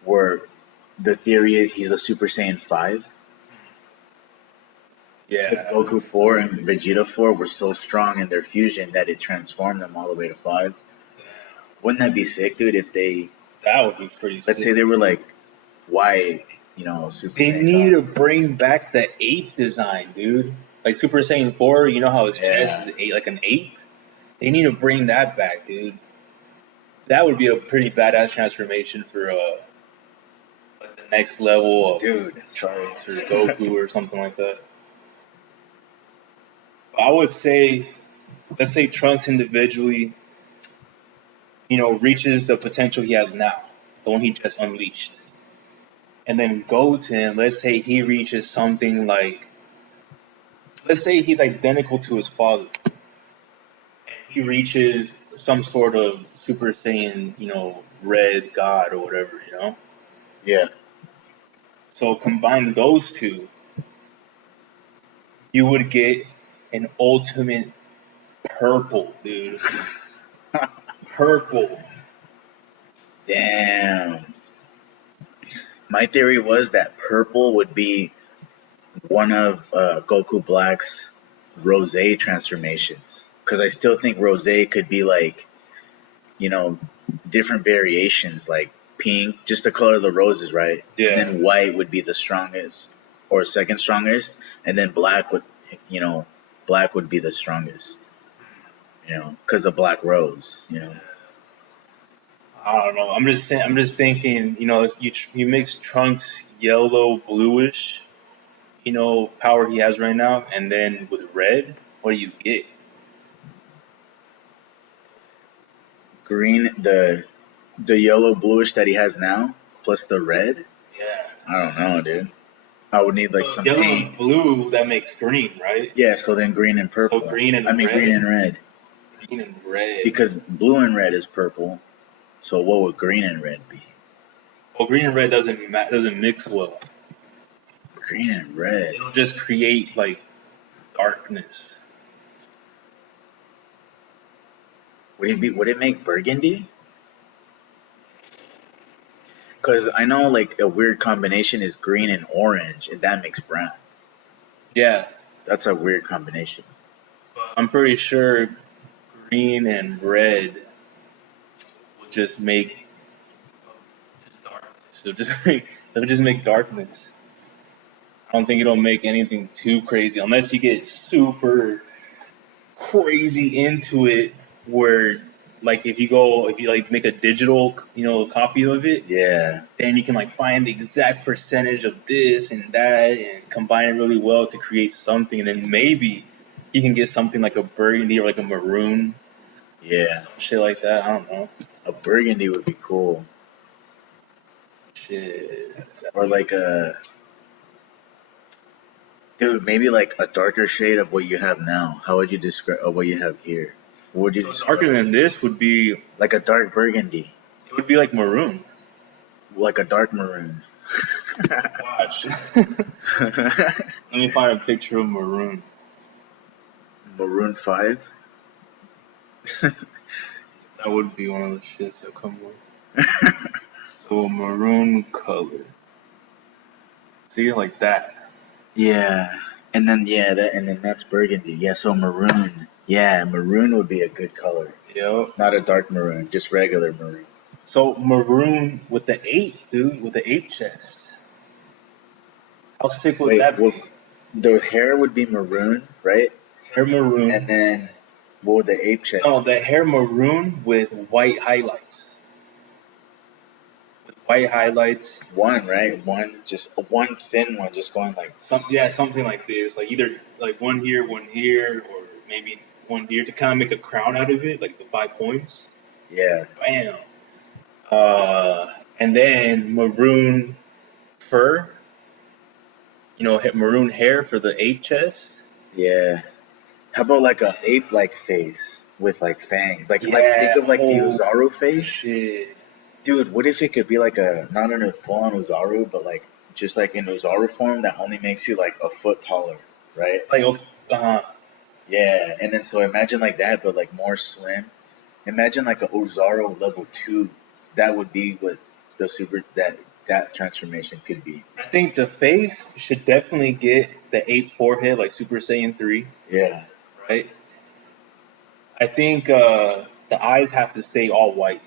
where the theory is he's a Super Saiyan 5. Yeah. Because Goku 4 and Vegeta 4 were so strong in their fusion that it transformed them all the way to 5. Wouldn't that be sick, dude, if they... That would be pretty sick. Let's say they were like white, Super They Saiyan need to 5. bring back the ape design, dude. Like Super Saiyan 4, you know how his chest is like an ape? They need to bring that back, dude. That would be a pretty badass transformation for like the next level of Trunks or Goku or something like that. I would say, let's say Trunks individually, reaches the potential he has now, the one he just unleashed. And then Goten, let's say he reaches something like, let's say he's identical to his father. And he reaches some sort of Super Saiyan, Red God or whatever, Yeah. So combine those two, you would get an ultimate purple, dude. Purple. Damn. My theory was that purple would be one of Goku Black's Rose transformations. Because I still think Rose could be like, different variations, like pink, just the color of the roses, right? Yeah. And then white would be the strongest or second strongest. And then black would be the strongest, because of Black Rose, I don't know. I'm just thinking. You mix Trunks yellow bluish, power he has right now, and then with red, what do you get? Green, the yellow bluish that he has now, plus the red. Yeah. I don't know, dude. I would need like some yellow paint. and blue, that makes green, right? Yeah, so then green and purple. So green and red. green and red. Green and red. Because blue and red is purple. So what would green and red be? Well, green and red doesn't mix well. Green and red. It'll just create like darkness. Would it make burgundy? Because I know like a weird combination is green and orange, and that makes brown. Yeah. That's a weird combination. I'm pretty sure green and red will just make darkness. It'll just make darkness. I don't think it'll make anything too crazy unless you get super crazy into it where like if you like make a digital, copy of it, Yeah. then you can like find the exact percentage of this and that and combine it really well to create something, and then maybe you can get something like a burgundy or like a maroon. Yeah. Shit like that. I don't know. A burgundy would be cool. Shit. Or like dude, maybe like a darker shade of what you have now. How would you describe what you have here? What would you describe? Darker than this would be Like a dark burgundy. it would be like maroon. Like a dark maroon. Watch. Let me find a picture of maroon. Maroon 5? That would be one of the shits that come with. So maroon color. See, like that. Yeah. And then that's burgundy. Yeah, so maroon. Yeah, maroon would be a good color. Yep. Not a dark maroon, just regular maroon. So maroon with the 8, dude, with the 8 chest. How sick would that be? The hair would be maroon, right? Hair maroon. And then what would the 8 chest? No, the hair maroon with white highlights. With white highlights. One, right? One thin one, just going like something like this. Like either like one here, or maybe one here to kind of make a crown out of it, like the 5 points. Yeah. Bam. And then maroon fur. Maroon hair for the 8 chest. Yeah. How about like a ape-like face with like fangs? Like think of like the Uzaru face. Shit. Dude, what if it could be like not in a full-on Uzaru, but like just like in Uzaru form that only makes you like a foot taller, right? Like, Yeah, and then so imagine like that, but like more slim. Imagine like a Uzaru level 2. That would be what that transformation could be. I think the face should definitely get the 8 forehead, like Super Saiyan 3. Yeah. Right? I think the eyes have to stay all white.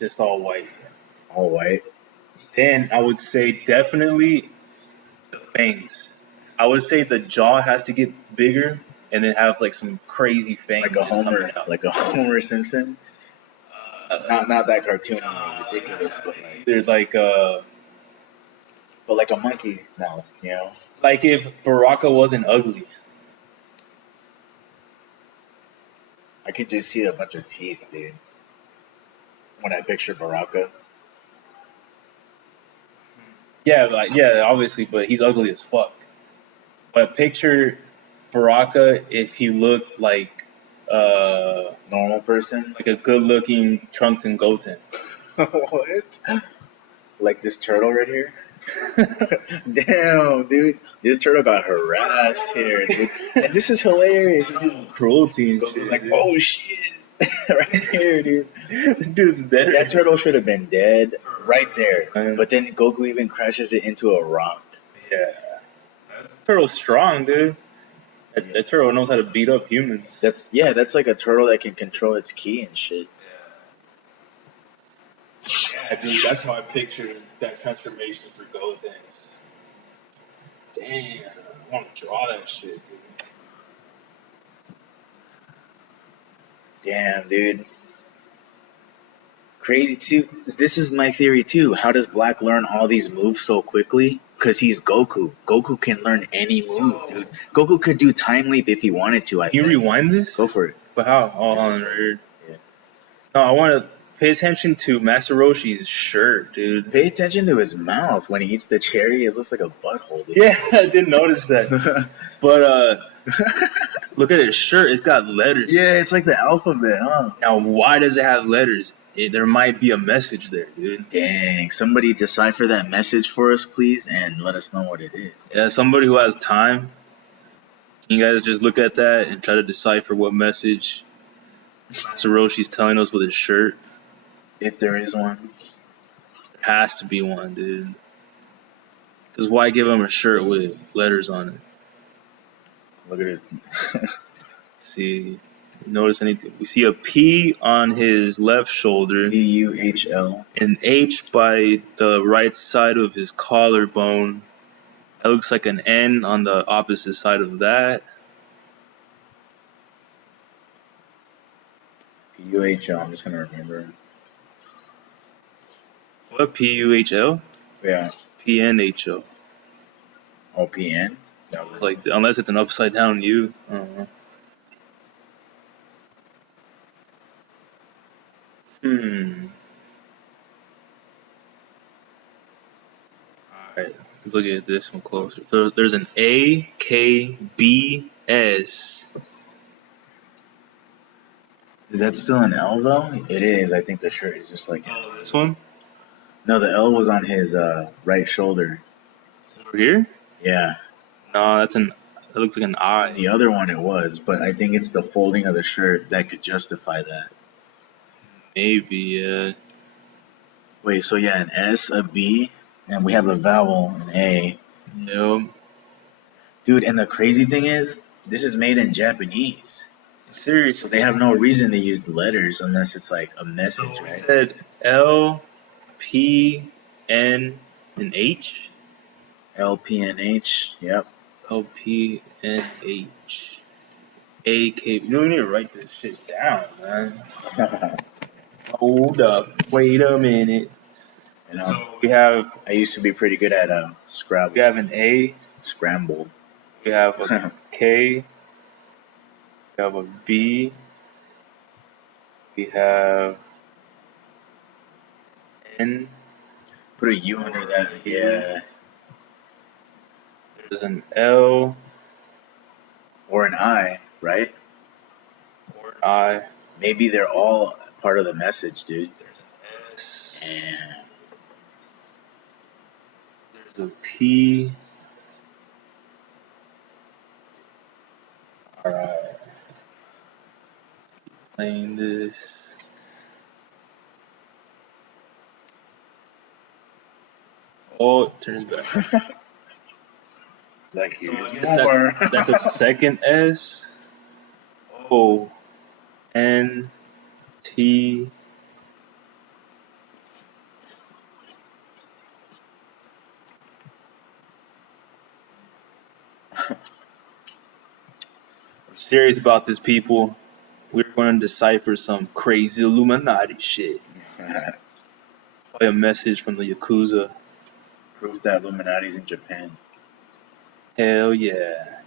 Just all white. All white. Then I would say definitely the fangs. I would say the jaw has to get bigger and then have like some crazy fangs. Like a Homer Simpson. Not that cartoon, ridiculous, but like they're like but like a monkey mouth, Like if Baraka wasn't ugly. I could just see a bunch of teeth, dude. When I picture Baraka. Yeah, obviously, but he's ugly as fuck. But picture Baraka if he looked like normal person, like a good-looking Trunks and Goten. What? Like this turtle right here? Damn, dude. This turtle got harassed here, dude. And this is hilarious. Cruelty and shit. It's like, oh shit. Right here, dude. Dude's dead. That turtle should have been dead right there. But then Goku even crashes it into a rock. Yeah. That turtle's strong, dude. That turtle knows how to beat up humans. That's like a turtle that can control its ki and shit. Yeah, dude, that's how I picture that transformation for Goten. Damn, I want to draw that shit, dude. Damn, dude. Crazy too. This is my theory too. How does Black learn all these moves so quickly? Because he's Goku. Goku can learn any move, dude. Goku could do time leap if he wanted to. Can you rewind this? Go for it. But how? Oh, hold on, right here. Yeah. No, I want to. Pay attention to Master Roshi's shirt, dude. Pay attention to his mouth. When he eats the cherry, it looks like a butthole, dude. Yeah, I didn't notice that. But look at his shirt. It's got letters. Yeah, it's like the alphabet, huh? Now, why does it have letters? There might be a message there, dude. Dang. Somebody decipher that message for us, please, and let us know what it is. Yeah, somebody who has time. Can you guys just look at that and try to decipher what message Master Roshi's telling us with his shirt? If there is one. There has to be one, dude. Because why give him a shirt with letters on it? Look at it. See, notice anything? We see a P on his left shoulder. PUHL. An H by the right side of his collarbone. That looks like an N on the opposite side of that. PUHL. I'm just going to remember. What? PUHL? Yeah. PNHL. Oh, PN? That was Like, unless it's an upside down U. I don't know. Alright, let's look at this one closer. So there's an AKBS. Is that still an L, though? It is. I think the shirt is just like... This one? No, the L was on his right shoulder. Over here? Yeah. No, that looks like an I. The other one it was, but I think it's the folding of the shirt that could justify that. Maybe, yeah. Wait, so yeah, an S, a B, and we have a vowel, an A. Yep. Dude, and the crazy thing is, this is made in Japanese. Seriously. So they have no reason to use the letters unless it's like a message, So right? it said L, P, N, and H? L, P, N, H, yep. L, P, N, H. A, K. You don't need to write this shit down, man. Hold up. Wait a minute. You know, So we have I used to be pretty good at Scrabble. we have an A, Scrambled. we have a K, we have a B, we have N, Put a U under that, yeah. there's an L, Or an I, right? or an I, Maybe they're all part of the message, dude. there's an S, And there's a P. Alright. Playing this. Oh, it turns back. like So I here's guess more. that's a second S. O N T. I'm serious about this, people. We're going to decipher some crazy Illuminati shit. Play a message from the Yakuza. Proof that Illuminati's in Japan. Hell yeah.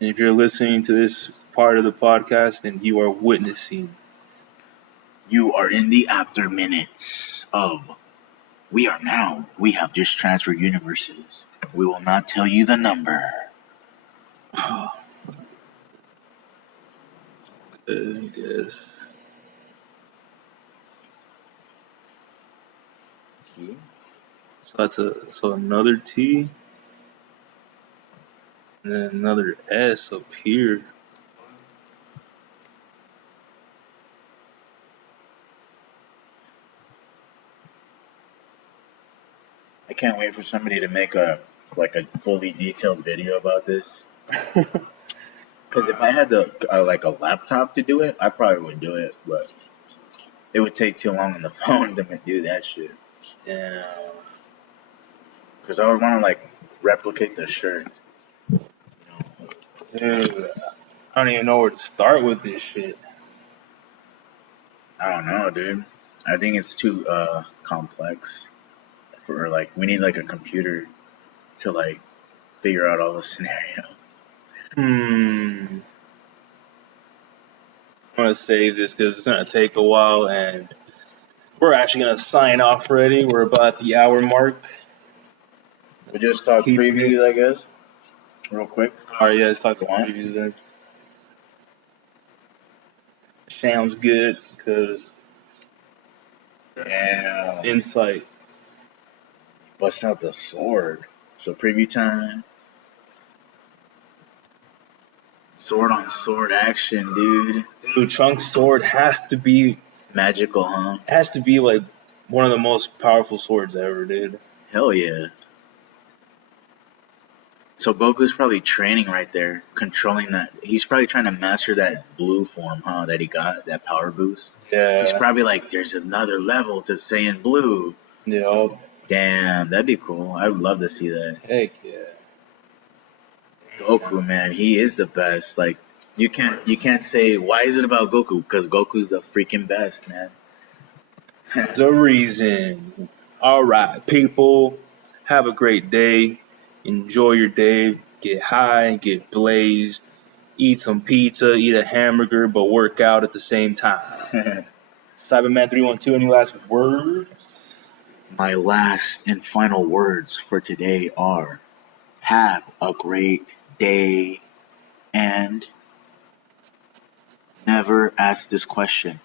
And if you're listening to this part of the podcast, then you are witnessing. You are in the after minutes of We have just transferred universes. We will not tell you the number. I guess. Key? So another T. And then another S up here. I can't wait for somebody to make a fully detailed video about this. Because if I had like a laptop to do it, I probably would do it, but it would take too long on the phone to do that shit. Damn. Because I would want to like replicate the shirt. Dude, I don't even know where to start with this shit. I don't know, dude. I think it's too complex. For like, we need like a computer to like figure out all the scenarios. I'm going to save this because it's going to take a while, and we're actually going to sign off already. We're about the hour mark. We just talk previews, I guess, real quick. All right, yeah, let's talk about previews then. Sounds good because insight. Bust out the sword. So preview time. Sword on sword action, dude. Dude, Chunk's sword has to be magical, huh? It has to be like one of the most powerful swords ever, dude. Hell yeah. So Goku's probably training right there, controlling that. He's probably trying to master that blue form, huh? That he got, that power boost. Yeah. He's probably like, there's another level to Saiyan Blue. Yeah. Damn, that'd be cool. I would love to see that. Heck yeah. Goku, man, he is the best. Like, you can't say, why is it about Goku? Because Goku's the freaking best, man. There's a reason. All right, people, have a great day. Enjoy your day. Get high, get blazed. Eat some pizza, eat a hamburger, but work out at the same time. Cyberman312, any last words? My last and final words for today are, have a great day, and never ask this question.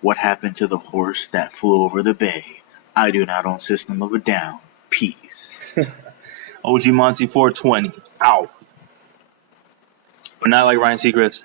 What happened to the horse that flew over the bay? I do not own System of a Down. Peace. OGMONTE42O, out. But not like Ryan Seacrest.